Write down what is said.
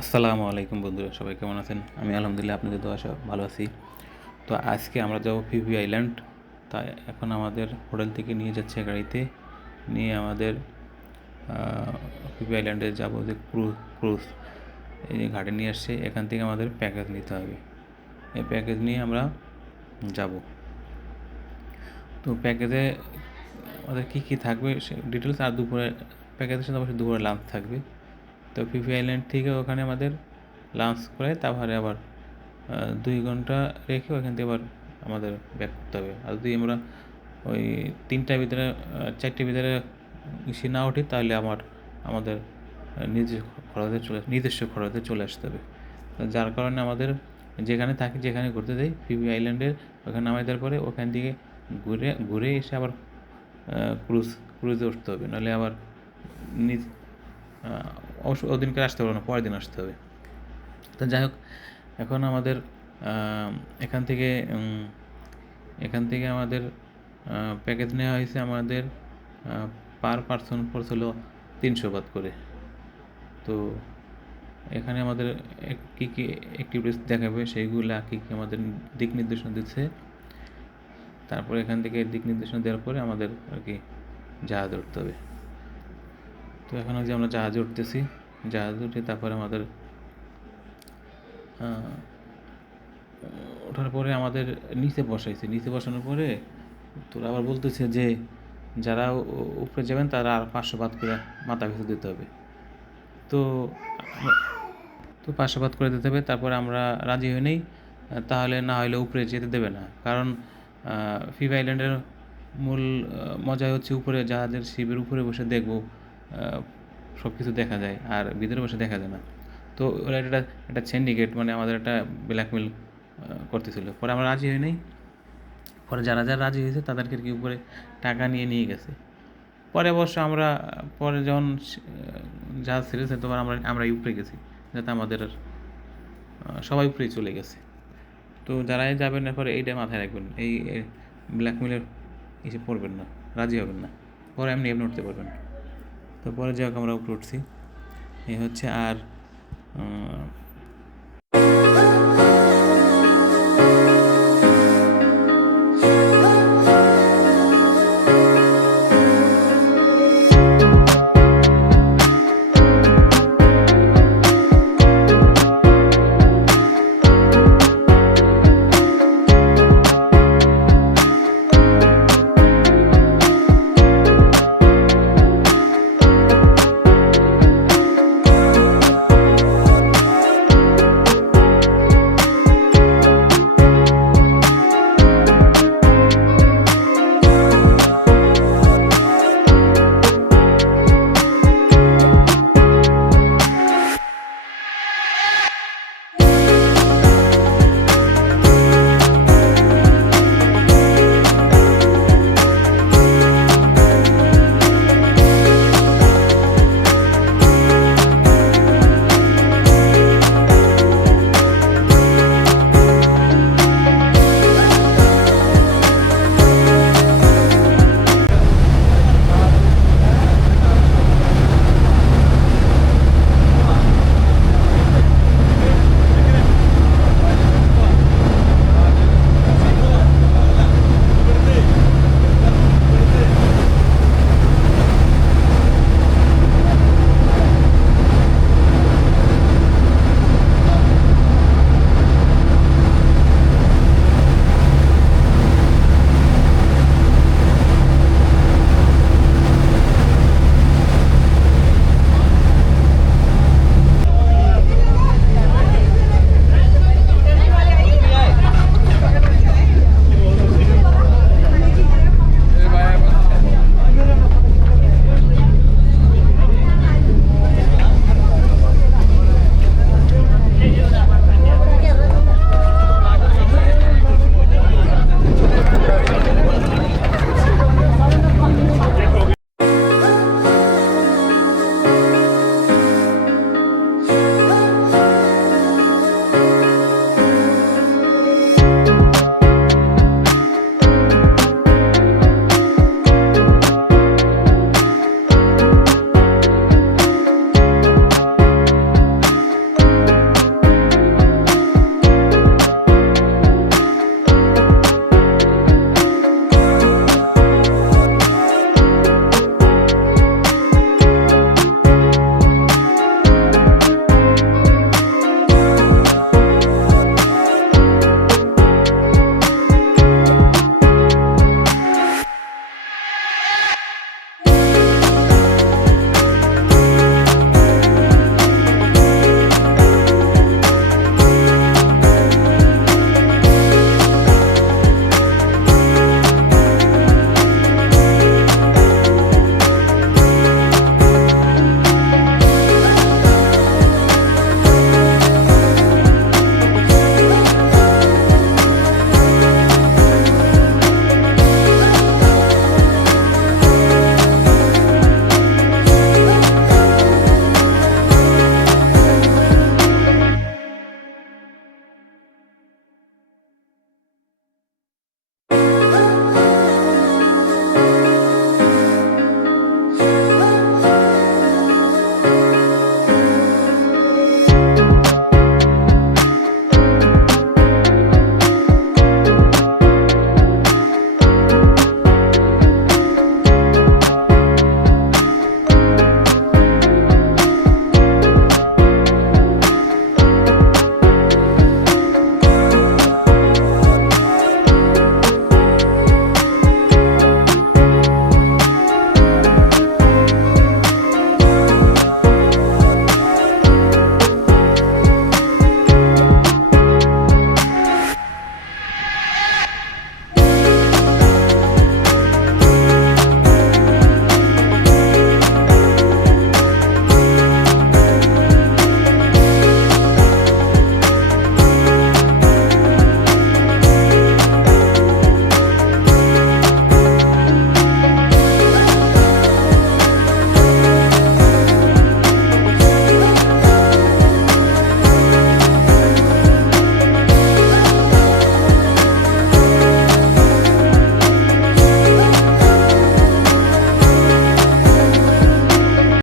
আসসালামু আলাইকুম বন্ধুরা, সবাই কেমন আছেন? আমি আলহামদুলিল্লাহ আপনাদের দোয়া সব ভালো আছি। তো আজকে আমরা যাব ফিফি আইল্যান্ড তা এখন আমাদের হোটেল থেকে নিয়ে যাচ্ছে গাড়িতে। নিয়ে আমাদের ফিফি আইল্যান্ডে যাব যে ক্রুজ ক্রুজ এই যে ঘাটে নিয়ে আসছে, এখান থেকে আমাদের প্যাকেজ নিতে হবে। এই প্যাকেজ নিয়ে আমরা যাব। তো প্যাকেজে আমাদের কী কী থাকবে সে ডিটেলস আর দুপুরে প্যাকেজের সাথে অবশ্যই দুপুরে লাঞ্চ থাকবে। তো ফিফি আইল্যান্ড থেকে ওখানে আমাদের লাঞ্চ করে তারপরে আবার দুই ঘণ্টা রেখে ওখান থেকে আবার আমাদের ব্যাক করতে হবে। আর যদি আমরা ওই তিনটার ভিতরে আহ, চারটের ভিতরে ইসে না উঠি তাহলে আমার আমাদের নিজস্ব খরচে চলে নিজস্ব খরচে চলে আসতে হবে। যার কারণে আমাদের যেখানে থাকি যেখানে ঘুরতে যাই ফিফি আইল্যান্ডের ওখানে নামাই দেওয়ার পরে ওখান থেকে ঘুরে ঘুরে এসে আবার ক্রুজ ক্রুজে উঠতে হবে। নাহলে আবার নিজ অবশ্য ওদিনকে আসতে পারব না, পরের দিন আসতে হবে। তো যাই হোক, এখন আমাদের এখান থেকে এখান থেকে আমাদের প্যাকেজ নেওয়া হয়েছে আমাদের পার পার্সন পড়ছিল তিনশো বাদ করে। তো এখানে আমাদের কী কী অ্যাক্টিভিটিস দেখাবে, সেইগুলা কী কী আমাদের দিক নির্দেশনা দিচ্ছে। তারপরে এখান থেকে দিক নির্দেশনা দেওয়ার পরে আমাদের আর কি জাহাজ উঠতে হবে। তো এখন যে আমরা জাহাজে উঠতেছি। জাহাজে উঠে তারপরে আমাদের ওঠার পরে আমাদের নিচে বসাইছে। নিচে বসানোর পরে তোরা আবার বলতেছে যে যারা উপরে যাবেন তারা আর পাঁচশো বাদ করে মাথা পিছু দিতে হবে। তো তো পাঁচশো বাদ করে দিতে হবে, তারপরে আমরা রাজি হই নেই, তাহলে না হলে উপরে যেতে দেবে না। কারণ ফিফ আইল্যান্ডের মূল মজাই হচ্ছে উপরে, জাহাজের শিবের উপরে বসে দেখব। সব কিছু দেখা যায়, আর ভিতরে বসে দেখা যায় না। তো ওরা একটা একটা সিন্ডিকেট মানে আমাদের একটা ব্ল্যাকমেল করতেছিল। পরে আমরা রাজি হই নাই। পরে যারা যারা রাজি হয়েছে, তাদেরকে কি উপরে টাকা নিয়ে নিয়ে গেছে। পরে অবশ্য আমরা, পরে যখন জাহাজ ছেড়েছে, তখন আমরা আমরা উপরে গেছি, যাতে আমাদের সবাই উপরেই চলে গেছে। তো যারাই যাবেন না, পরে এইটা মাথায় রাখবেন, এই ব্ল্যাকমেলের এসে পড়বেন না, রাজি হবেন না। পরে এমনি এমনি উঠতে পারবেন। তো পরে যাক আমরা উপরে উঠছি এই হচ্ছে আর